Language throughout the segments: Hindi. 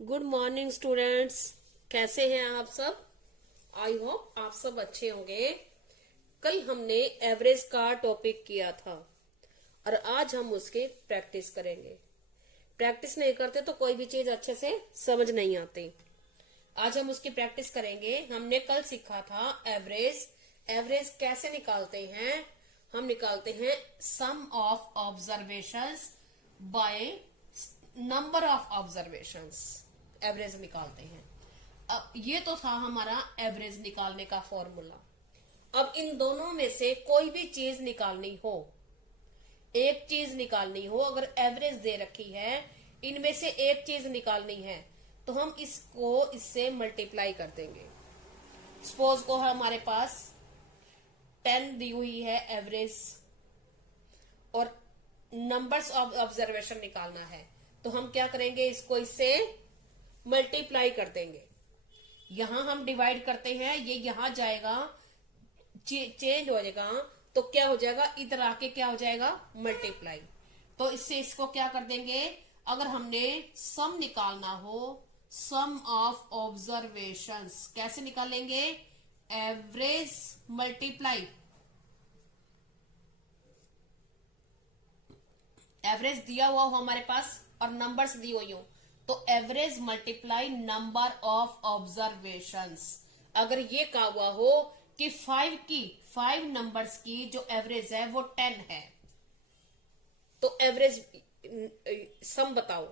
Good morning students. कैसे हैं आप सब? आई होप आप सब अच्छे होंगे। कल हमने एवरेज का टॉपिक किया था और आज हम उसके प्रैक्टिस करेंगे। प्रैक्टिस नहीं करते तो कोई भी चीज अच्छे से समझ नहीं आती। आज हम उसकी प्रैक्टिस करेंगे। हमने कल सीखा था एवरेज। एवरेज कैसे निकालते हैं? हम निकालते हैं sum of observations by number of observations. Average निकालते हैं। अब ये तो था हमारा एवरेज निकालने का फॉर्मूला। अब इन दोनों में से कोई भी चीज निकालनी हो, एक चीज निकालनी हो, अगर एवरेज दे रखी है, इनमें से एक चीज निकालनी है तो हम इसको इससे मल्टीप्लाई कर देंगे। सपोज को हमारे पास 10 दी हुई है एवरेज और नंबर्स ऑफ ऑब्जर्वेशन निकालना है तो हम क्या करेंगे, इसको इससे मल्टीप्लाई कर देंगे। यहां हम डिवाइड करते हैं, ये यहां जाएगा, चेंज हो जाएगा तो क्या हो जाएगा, इधर आके क्या हो जाएगा, मल्टीप्लाई। तो इससे इसको क्या कर देंगे, अगर हमने सम निकालना हो, सम ऑफ ऑब्जर्वेशंस कैसे निकालेंगे, एवरेज मल्टीप्लाई, एवरेज दिया हुआ हो हमारे पास और नंबर्स दी हुई हो तो average multiply number of observations. अगर ये कहा हुआ हो कि 5 नंबर्स की जो एवरेज है वो 10 है तो एवरेज सम बताओ,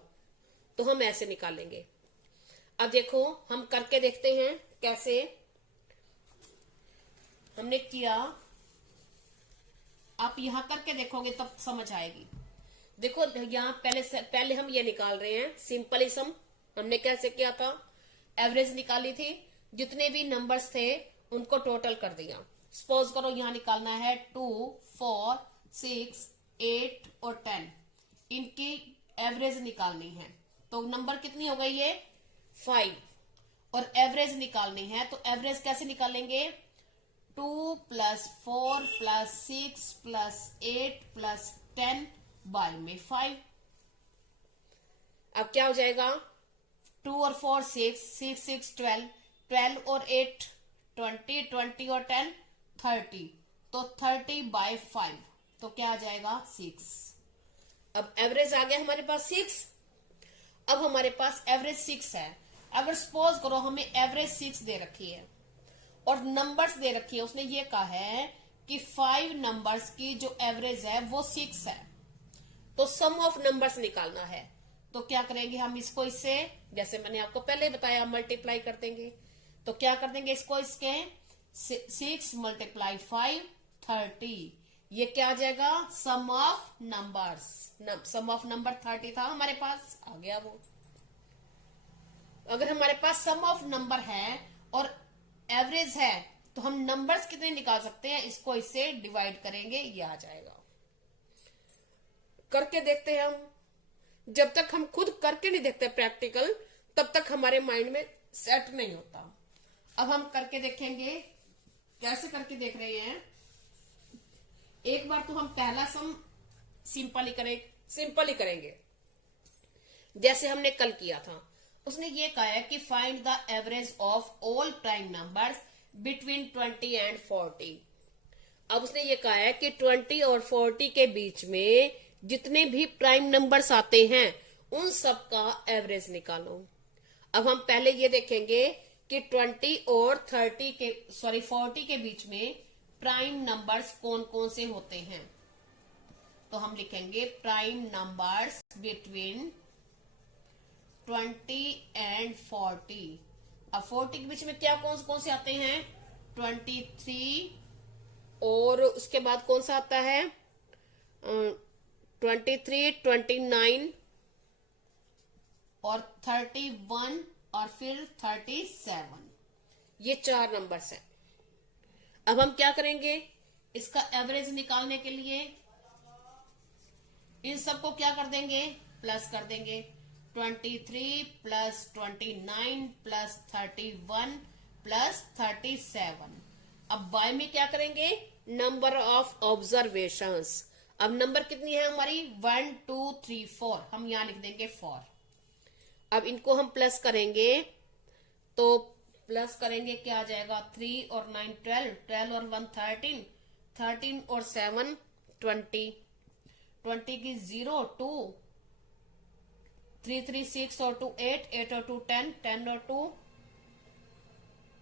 तो हम ऐसे निकालेंगे। अब देखो हम करके देखते हैं कैसे हमने किया। आप यहां करके देखोगे तब समझ आएगी। देखो यहाँ पहले हम ये निकाल रहे हैं सिंपल सम। हमने कैसे किया था, एवरेज निकाली थी, जितने भी नंबर्स थे उनको टोटल कर दिया। सपोज करो यहाँ निकालना है 2, 4, 6, 8 और 10, इनकी एवरेज निकालनी है तो नंबर कितनी हो गई है, 5। और एवरेज निकालनी है तो एवरेज कैसे निकालेंगे, 2 + 4 + 6 + 8 + 10 बाय में 5। अब क्या हो जाएगा, 2 और 4 6, 6 6 12, 12 और 8 20, 20 और 10 30, तो 30 बाय 5 तो क्या आ जाएगा 6। अब एवरेज आ गया हमारे पास 6। अब हमारे पास एवरेज 6 है। अगर सपोज करो हमें एवरेज 6 दे रखी है और नंबर्स दे रखी है, उसने ये कहा है कि 5 नंबर्स की जो एवरेज है वो 6 है तो सम ऑफ नंबर्स निकालना है। तो क्या करेंगे हम इसको इससे, जैसे मैंने आपको पहले बताया, मल्टीप्लाई कर देंगे। तो क्या कर देंगे इसको, इसके 6 × 5 30, ये क्या आ जाएगा, sum of numbers. Sum of number 30 था हमारे पास, आ गया वो। अगर हमारे पास सम ऑफ नंबर है और एवरेज है तो हम नंबर्स कितने निकाल सकते हैं, इसको इससे डिवाइड करेंगे, ये आ जाएगा। करके देखते हैं हम। जब तक हम खुद करके नहीं देखते प्रैक्टिकल, तब तक हमारे माइंड में सेट नहीं होता। अब हम करके देखेंगे। कैसे करके देख रहे हैं, एक बार तो हम पहला सम सिंपल ही करेंगे जैसे हमने कल किया था। उसने ये कहा है कि find the average of all prime numbers between 20 and 40। अब उसने ये कहा है कि 20 और 40 के बीच में जितने भी प्राइम नंबर्स आते हैं उन सब का एवरेज निकालो। अब हम पहले ये देखेंगे कि 20 और 40 के बीच में प्राइम नंबर्स कौन कौन से होते हैं। तो हम लिखेंगे प्राइम नंबर्स बिटवीन 20 एंड 40। अब 40 के बीच में क्या कौन कौन से आते हैं, 23, और उसके बाद कौन सा आता है, 23, 29 और 31 और फिर 37। ये 4 नंबर्स हैं। अब हम क्या करेंगे, इसका एवरेज निकालने के लिए इन सबको क्या कर देंगे, प्लस कर देंगे। 23 + 29 + 31 + 37। अब बाय में क्या करेंगे, नंबर ऑफ ऑब्जर्वेशंस। अब नंबर कितनी है हमारी, 1 2 3 4, हम यहां लिख देंगे 4। अब इनको हम प्लस करेंगे तो प्लस करेंगे क्या आ जाएगा, 3 और 9 12, 12 और 1 13, 13 और 7 20, 20 की 0 2, 3 3 6 और 2 8, 8 और 2 10, 10 और 2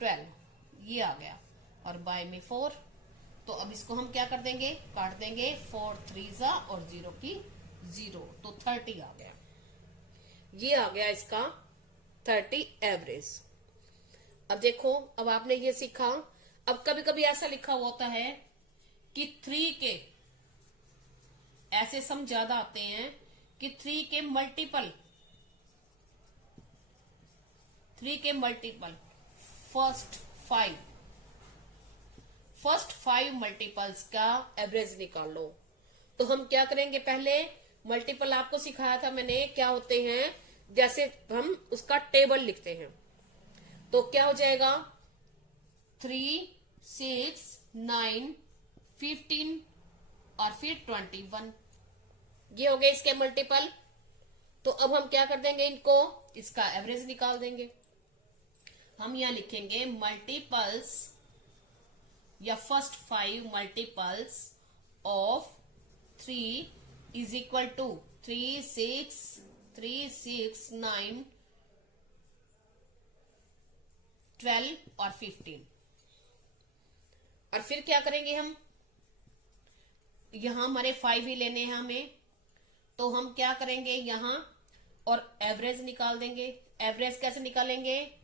12, ये आ गया। और बाय में 4, तो अब इसको हम क्या कर देंगे, काट देंगे, 4 3 जा और 0 की 0, तो 30 आ गया। ये आ गया इसका 30 एवरेज। अब देखो, अब आपने ये सीखा। अब कभी कभी ऐसा लिखा होता है कि 3 के ऐसे सम ज्यादा आते हैं कि 3 के मल्टीपल, 3 के मल्टीपल फर्स्ट 5 मल्टीपल्स का एवरेज निकाल लो। तो हम क्या करेंगे, पहले मल्टीपल आपको सिखाया था मैंने क्या होते हैं, जैसे हम उसका टेबल लिखते हैं। तो क्या हो जाएगा, 3 6 9 15 और फिर 21, ये हो गए इसके मल्टीपल। तो अब हम क्या कर देंगे, इनको इसका एवरेज निकाल देंगे। हम यहां लिखेंगे मल्टीपल्स या first 5 multiples of 3 is equal to 3 6 9 12 और 15। और फिर क्या करेंगे, हम यहां हमारे 5 ही लेने हैं हमें, तो हम क्या करेंगे यहां और एवरेज निकाल देंगे। एवरेज कैसे निकालेंगे,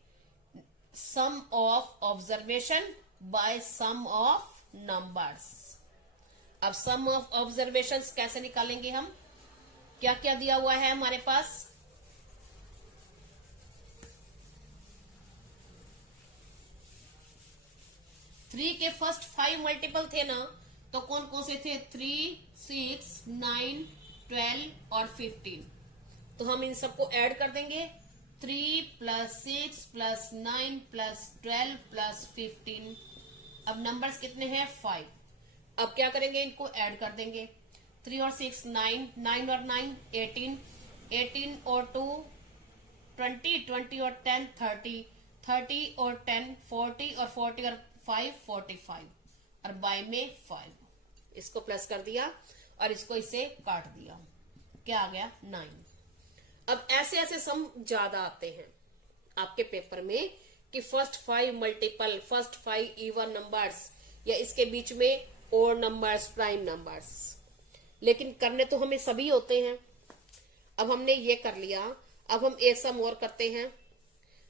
sum of observation by sum of numbers. अब सम ऑफ ऑब्जर्वेशन कैसे निकालेंगे हम, क्या क्या दिया हुआ है हमारे पास, थ्री के फर्स्ट 5 मल्टीपल थे ना, तो कौन कौन से थे, 3 6 9 12 और 15। तो हम इन सबको ऐड कर देंगे, 3 प्लस 6 प्लस 9 प्लस 12 प्लस 15। अब नंबर्स कितने हैं, 5। अब क्या करेंगे, इनको ऐड कर देंगे, 3 और 6 9, 9 और 9 18, 18 और 2 20, 20 और 10 30, 30 और 10 40 और 40 और 5 45 और बाय में 5। इसको प्लस कर दिया और इसको इसे काट दिया, क्या आ गया, 9। अब ऐसे ऐसे सम ज्यादा आते हैं आपके पेपर में कि first 5 multiple, first 5 even numbers, या इसके बीच में और नंबर्स, प्राइम नंबर्स, लेकिन करने तो हमें सभी होते हैं। अब हमने ये कर लिया, अब हम एक सम और करते हैं।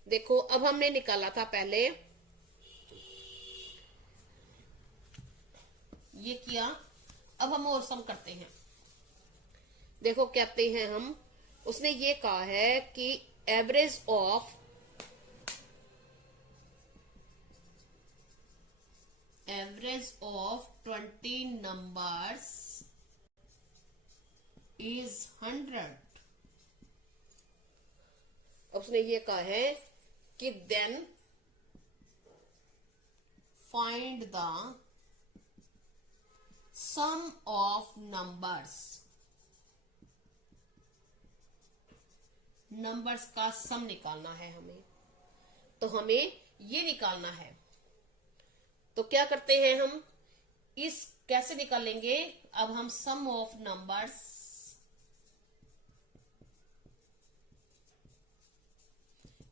देखो, अब हमने निकाला था पहले ये किया, अब हम और सम करते हैं। देखो कहते हैं हम, उसने ये कहा है कि average of average of 20 numbers is 100। उसने ये कहा है कि then find the sum of numbers का सम निकालना है हमें। तो हमें ये निकालना है, तो क्या करते हैं हम, इस कैसे निकालेंगे, अब हम sum of numbers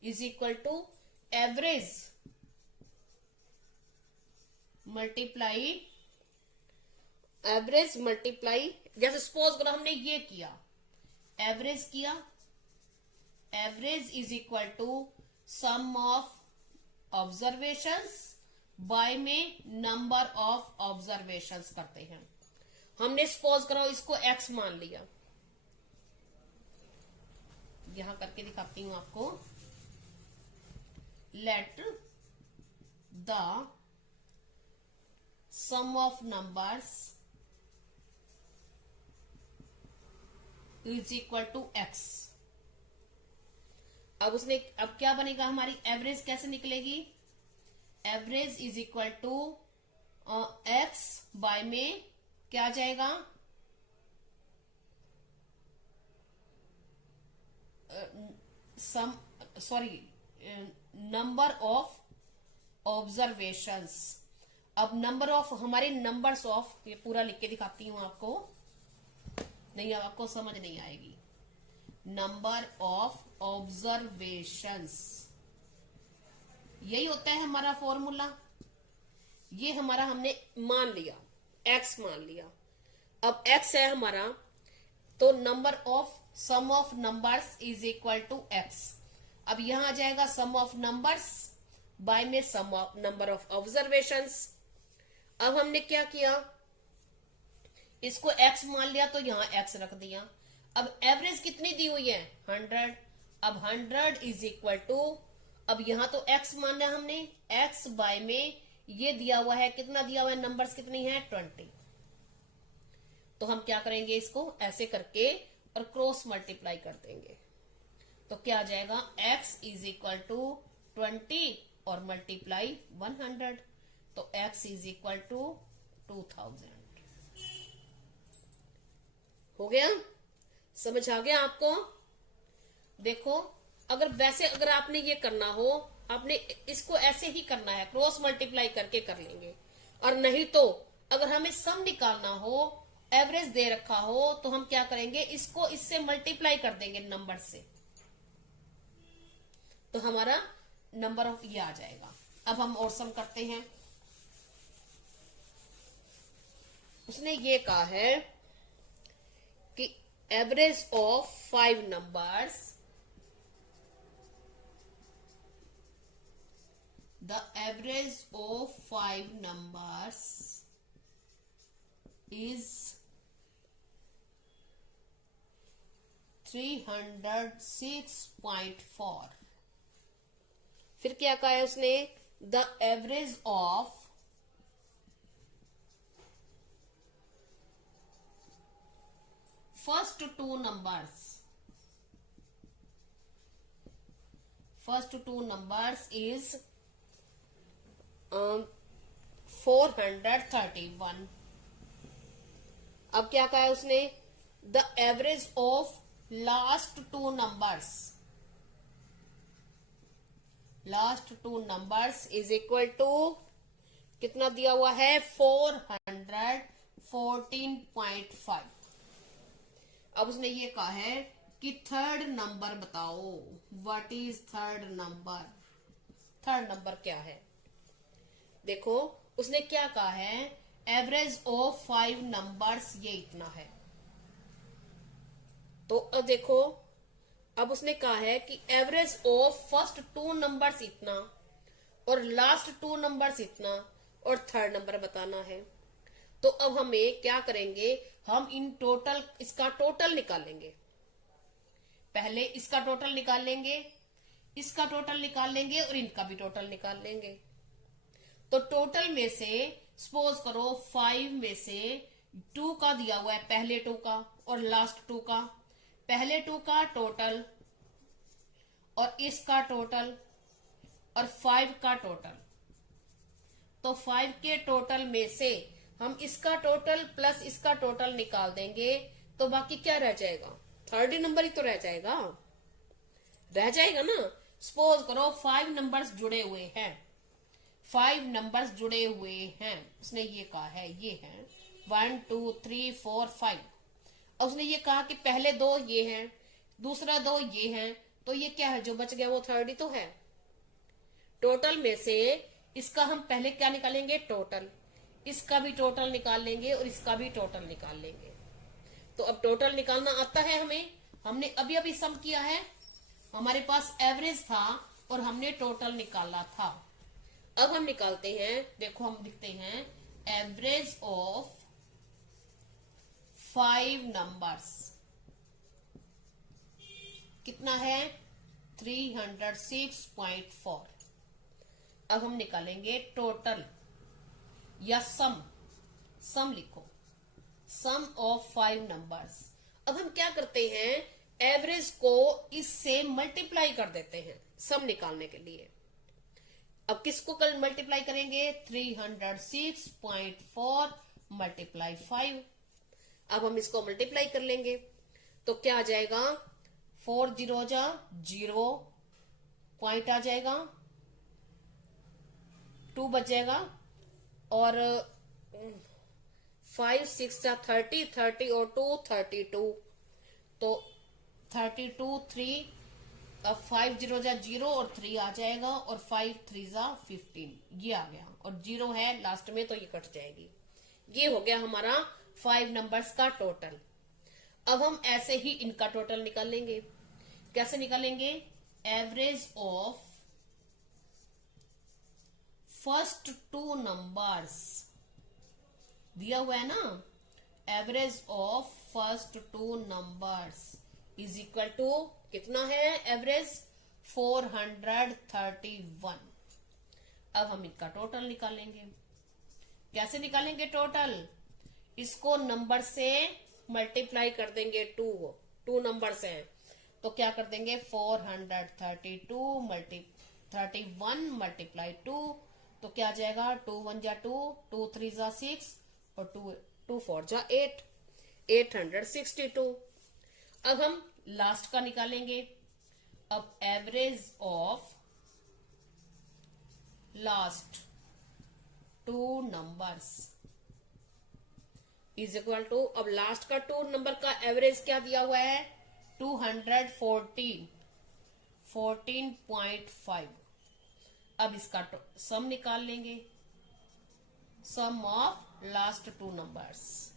is equal to average multiply जैसे सपोज करो हमने ये किया, एवरेज किया, average is equal to sum of observations by में नंबर ऑफ ऑब्जर्वेशंस करते हैं। हमने सपोज करो इसको x मान लिया, यहां करके दिखाती हूं आपको, let the sum of numbers is equal to x। अब क्या बनेगा, हमारी एवरेज कैसे निकलेगी, average is equal to x by में क्या आ जाएगा, sum sorry number of observations. अब नंबर ऑफ हमारे नंबर्स ऑफ, ये पूरा लिख के दिखाती हूं आपको, नहीं आपको समझ नहीं आएगी। नंबर ऑफ ऑब्जर्वेशंस, यही होता है हमारा फॉर्मूला। ये हमारा हमने मान लिया, x मान लिया। अब x है हमारा, तो number of sum of numbers is equal to x। अब यहां आ जाएगा सम ऑफ नंबर्स बाय में सम ऑफ नंबर ऑफ ऑब्जर्वेशंस। अब हमने क्या किया, इसको x मान लिया तो यहां x रख दिया। अब एवरेज कितनी दी हुई है 100। अब 100 इज इक्वल टू, अब यहां तो x माना हमने, x बाय में ये दिया हुआ है, कितना दिया हुआ है, नंबर्स कितनी है 20। तो हम क्या करेंगे, इसको ऐसे करके और क्रॉस मल्टीप्लाई कर देंगे। तो क्या आ जाएगा, x इज इक्वल टू 20 और मल्टीप्लाई 100। तो x इज इक्वल टू 2000। हो गया, समझ आ गया आपको। देखो, अगर वैसे अगर आपने ये करना हो, आपने इसको ऐसे ही करना है, क्रॉस मल्टीप्लाई करके कर लेंगे। और नहीं तो अगर हमें सम निकालना हो, एवरेज दे रखा हो, तो हम क्या करेंगे, इसको इससे मल्टीप्लाई कर देंगे नंबर से, तो हमारा नंबर ऑफ ये आ जाएगा। अब हम और सम करते हैं। उसने ये कहा है कि average of 5 numbers, the average of 5 numbers is 306.4। फिर क्या कहा है उसने, the average of first two numbers is 431। अब क्या कहा है उसने, the average of last two numbers is equal to, कितना दिया हुआ है 414.5। अब उसने ये कहा है कि थर्ड नंबर बताओ, what is third number. Third number क्या है, देखो उसने क्या कहा है, एवरेज ऑफ 5 नंबर्स ये इतना है। तो अब देखो, अब उसने कहा है कि एवरेज ऑफ फर्स्ट 2 नंबर्स इतना और लास्ट 2 नंबर्स इतना और थर्ड नंबर बताना है। तो अब हमें क्या करेंगे, हम इन टोटल, इसका टोटल निकालेंगे। पहले इसका टोटल निकाल लेंगे, इसका टोटल निकाल लेंगे और इनका भी टोटल निकाल लेंगे। तो टोटल में से सपोज करो 5 में से 2 का दिया हुआ है, पहले 2 का और लास्ट 2 का, पहले 2 का टोटल और इसका टोटल और 5 का टोटल। तो 5 के टोटल में से हम इसका टोटल प्लस इसका टोटल निकाल देंगे, तो बाकी क्या रह जाएगा, थर्ड नंबर ही तो रह जाएगा ना। सपोज करो 5 नंबर्स जुड़े हुए हैं, 5 नंबर्स जुड़े हुए हैं, उसने ये कहा है, ये हैं 1 2 3 4 5। और उसने ये कहा कि पहले 2 ये हैं, दूसरा 2 ये हैं, तो ये क्या है, जो बच गया वो थर्ड ही तो है। टोटल में से इसका हम पहले क्या निकालेंगे, टोटल, इसका भी टोटल निकाल लेंगे और इसका भी टोटल निकाल लेंगे। तो अब टोटल निकालना आता है हमें, हमने अभी अभी सम किया है, हमारे पास एवरेज था और हमने टोटल निकाला था। अब हम निकालते हैं, देखो हम लिखते हैं एवरेज ऑफ 5 नंबर्स कितना है 306.4। अब हम निकालेंगे टोटल या सम लिखो, सम ऑफ 5 नंबर्स। अब हम क्या करते हैं, एवरेज को इससे मल्टीप्लाई कर देते हैं सम निकालने के लिए। अब किसको कल मल्टीप्लाई करेंगे, 306.4 मल्टीप्लाई 5। अब हम इसको मल्टीप्लाई कर लेंगे, तो क्या आ जाएगा 4 जीरो जा 0 पॉइंट आ जाएगा, 2 बच जाएगा, और 5 6 जा 30, 30 और 2 32, तो 32 3, अब 5 जीरो जा 0 और 3 आ जाएगा, और 5 3 जा 15, ये आ गया, और 0 है लास्ट में तो ये कट जाएगी। ये हो गया हमारा 5 नंबर्स का टोटल। अब हम ऐसे ही इनका टोटल निकालेंगे। कैसे निकालेंगे? एवरेज ऑफ फर्स्ट 2 नंबर्स दिया हुआ है ना, average of first 2 numbers is equal to कितना है एवरेज? 431। अब हम इनका टोटल निकालेंगे। कैसे निकालेंगे टोटल? इसको नंबर से मल्टीप्लाई कर देंगे, 2 नंबर्स हैं तो क्या कर देंगे? 431 मल्टीप्लाई 2, तो क्या आ जाएगा? 2 1 जा 2, 2 3 जा 6 और 2 4 जा 8, 862। अब हम लास्ट का निकालेंगे। अब average of last 2 numbers is equal to, अब लास्ट का 2 नंबर का एवरेज क्या दिया हुआ है? 14.5। अब इसका सम निकाल लेंगे, सम ऑफ लास्ट 2 नंबर्स।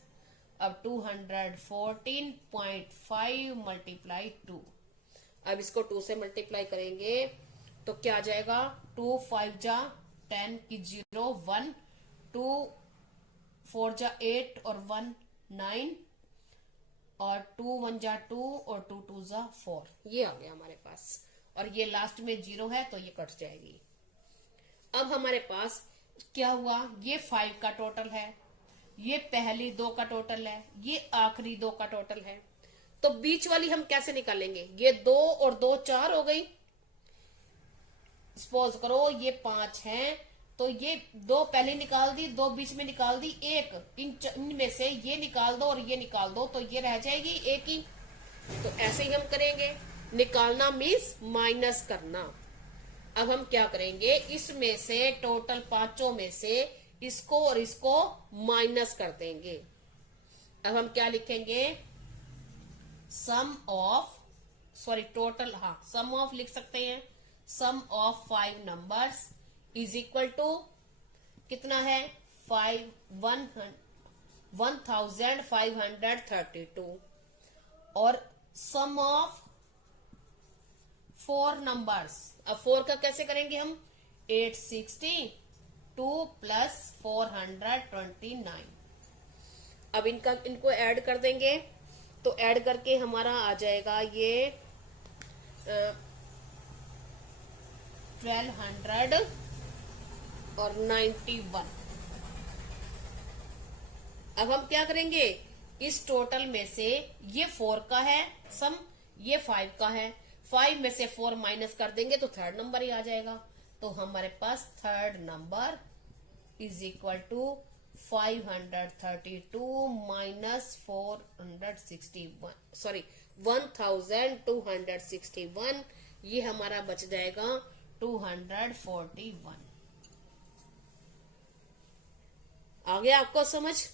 अब 214.5 मल्टीप्लाई 2, अब इसको 2 से मल्टीप्लाई करेंगे तो क्या आ जाएगा? 2 5 जा 10 की 0 1, 2 4 जा 8 और 1 9, और 2 1 जा 2 और 2 2 जा 4, ये आ गया हमारे पास। और ये लास्ट में 0 है तो ये कट जाएगी। अब हमारे पास क्या हुआ? ये 5 का टोटल है, ये पहली 2 का टोटल है, ये आखिरी 2 का टोटल है। तो बीच वाली हम कैसे निकालेंगे? ये 2 और 2 4 हो गई। सपोज करो ये 5 है, तो ये 2 पहले निकाल दी, 2 बीच में निकाल दी, 1 इनमें से ये निकाल दो और ये निकाल दो, तो ये रह जाएगी 1 ही। तो ऐसे ही हम करेंगे। निकालना मीन्स माइनस करना। अब हम क्या करेंगे? इसमें से टोटल 5 में से इसको और इसको माइनस कर देंगे। अब हम क्या लिखेंगे? सम ऑफ, सॉरी टोटल, हाँ सम ऑफ लिख सकते हैं। Sum of 5 numbers is equal to कितना है? 1532। और सम ऑफ 4 नंबर्स, अब 4 का कैसे करेंगे हम? 862 प्लस 429। अब इनको ऐड कर देंगे, तो ऐड करके हमारा आ जाएगा ये 1291। अब हम क्या करेंगे? इस टोटल में से ये 4 का है सम, ये 5 का है, 5 में से 4 माइनस कर देंगे तो थर्ड नंबर ही आ जाएगा। तो हमारे पास third number is equal to 532 minus 461, sorry 1261, ये हमारा बच जाएगा 241। आ गया आपको समझ?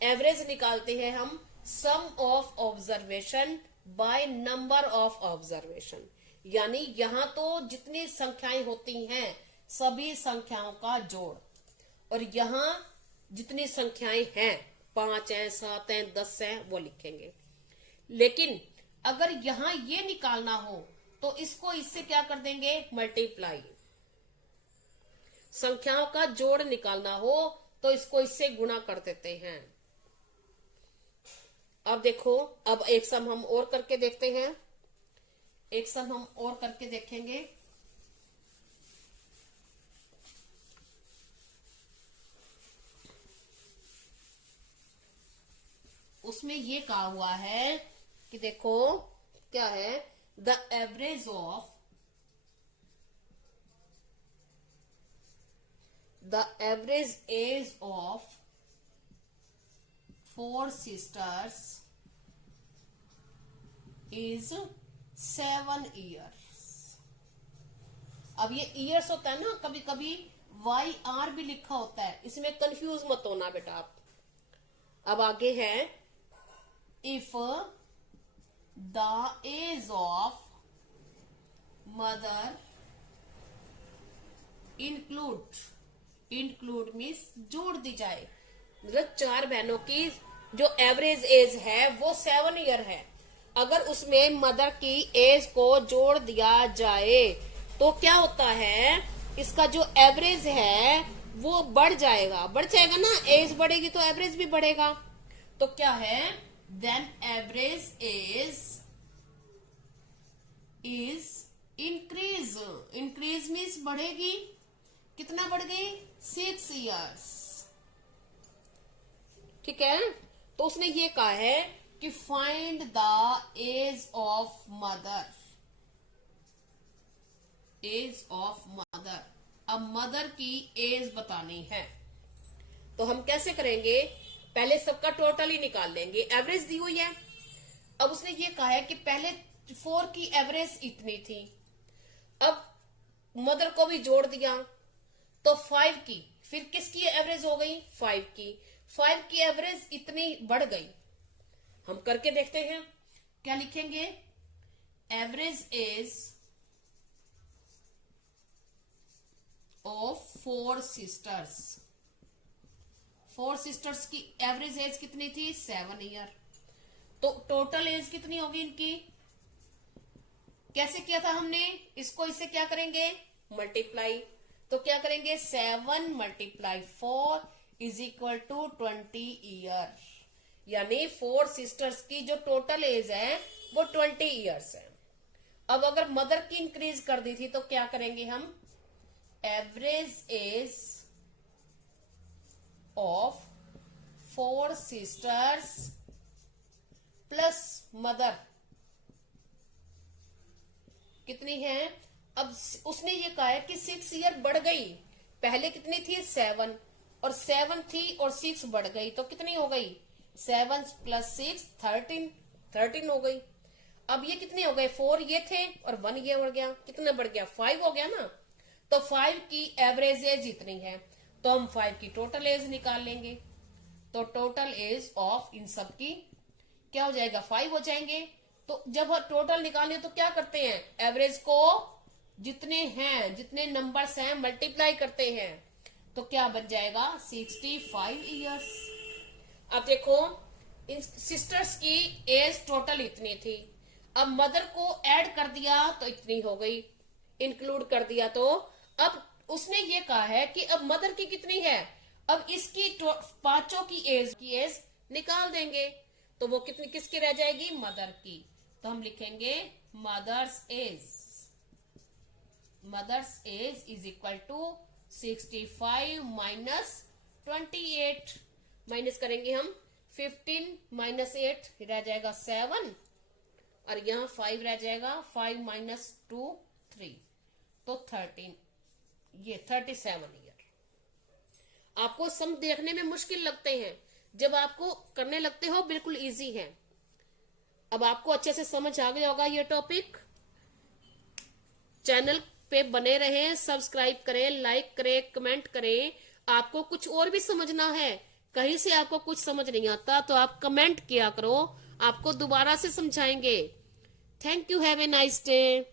एवरेज निकालते हैं हम sum of observation by number of observation, यानी यहां तो जितनी संख्याएं होती हैं सभी संख्याओं का जोड़, और यहां जितनी संख्याएं हैं 5 हैं 7 हैं 10 हैं वो लिखेंगे। लेकिन अगर यहां ये निकालना हो तो इसको इससे क्या कर देंगे? मल्टीप्लाई। संख्याओं का जोड़ निकालना हो तो इसको इससे गुणा कर देते हैं। अब देखो, अब एक सम हम और करके देखते हैं। एक सम हम और करके देखेंगे। उसमें ये कहा हुआ है कि देखो क्या है, the average age of 4 sisters is 7 years. अब ये ईयर्स होता है ना, कभी कभी YR भी लिखा होता है, इसमें कंफ्यूज मत होना बेटा आप। अब आगे है, if the age of mother include means जोड़ दी जाए, मतलब 4 बहनों की जो एवरेज एज है वो 7 ईयर है। अगर उसमें मदर की एज को जोड़ दिया जाए तो क्या होता है, इसका जो एवरेज है वो बढ़ जाएगा ना, एज बढ़ेगी तो एवरेज भी बढ़ेगा। तो क्या है, then average age is increase means बढ़ेगी, कितना बढ़ गई, 6 ईयर्स। ठीक है, तो उसने ये कहा है कि find the age of mother, age of mother. अब मदर की एज बतानी है तो हम कैसे करेंगे, पहले सबका टोटल ही निकाल लेंगे, एवरेज दी हुई है। अब उसने ये कहा है कि पहले 4 की एवरेज इतनी थी, अब मदर को भी जोड़ दिया तो 5 की, फिर किसकी एवरेज हो गई, 5 की एवरेज इतनी बढ़ गई। हम करके देखते हैं, क्या लिखेंगे, एवरेज एज ऑफ 4 सिस्टर्स की एवरेज एज कितनी थी, 7 ईयर। तो टोटल एज कितनी होगी इनकी, कैसे किया था हमने इसको, इसे क्या करेंगे, मल्टीप्लाई। तो क्या करेंगे, 7 × 4 इज इक्वल टू 20 ईयर, यानी 4 सिस्टर्स की जो टोटल एज है वो 20 ईयर्स है। अब अगर मदर की इंक्रीज कर दी थी तो क्या करेंगे हम, average age of 4 sisters plus mother कितनी है। अब उसने ये कहा है कि 6 ईयर बढ़ गई, पहले कितनी थी, 7, और 7 थी और 6 बढ़ गई तो कितनी हो गई, 7 + 6 13 हो गई। अब ये कितने हो गए, 4 ये थे और 1 ये बढ़ गया, कितना बढ़ गया, 5 हो गया ना। तो 5 की एवरेज एज इतनी है तो हम 5 की टोटल एज निकाल लेंगे। तो टोटल एज ऑफ इन सब की क्या हो जाएगा, 5 हो जाएंगे। तो जब टोटल निकालें तो क्या करते हैं, एवरेज को जितने नंबर्स हैं मल्टीप्लाई करते हैं, तो क्या बन जाएगा, 65 ईयर्स। अब देखो, इन सिस्टर्स की एज टोटल इतनी थी, अब मदर को ऐड कर दिया तो इतनी हो गई, इंक्लूड कर दिया तो अब उसने ये कहा है कि अब मदर की कितनी है, अब इसकी 5 की एज निकाल देंगे तो वो कितनी किसकी रह जाएगी, मदर की। तो हम लिखेंगे mother's age is equal to 65 - 28, minus करेंगे हम 15 - 8 रह जाएगा 7, और यहाँ 5 रह जाएगा, 5 - 2 3, तो 13, ये 37 ईयर। आपको सम देखने में मुश्किल लगते हैं, जब आपको करने लगते हो बिल्कुल इजी है। अब आपको अच्छे से समझ आ गया होगा ये टॉपिक। चैनल पे बने रहें, सब्सक्राइब करें, लाइक करें, कमेंट करें। आपको कुछ और भी समझना है, कहीं से आपको कुछ समझ नहीं आता तो आप कमेंट किया करो, आपको दोबारा से समझाएंगे। Thank you, have a nice day.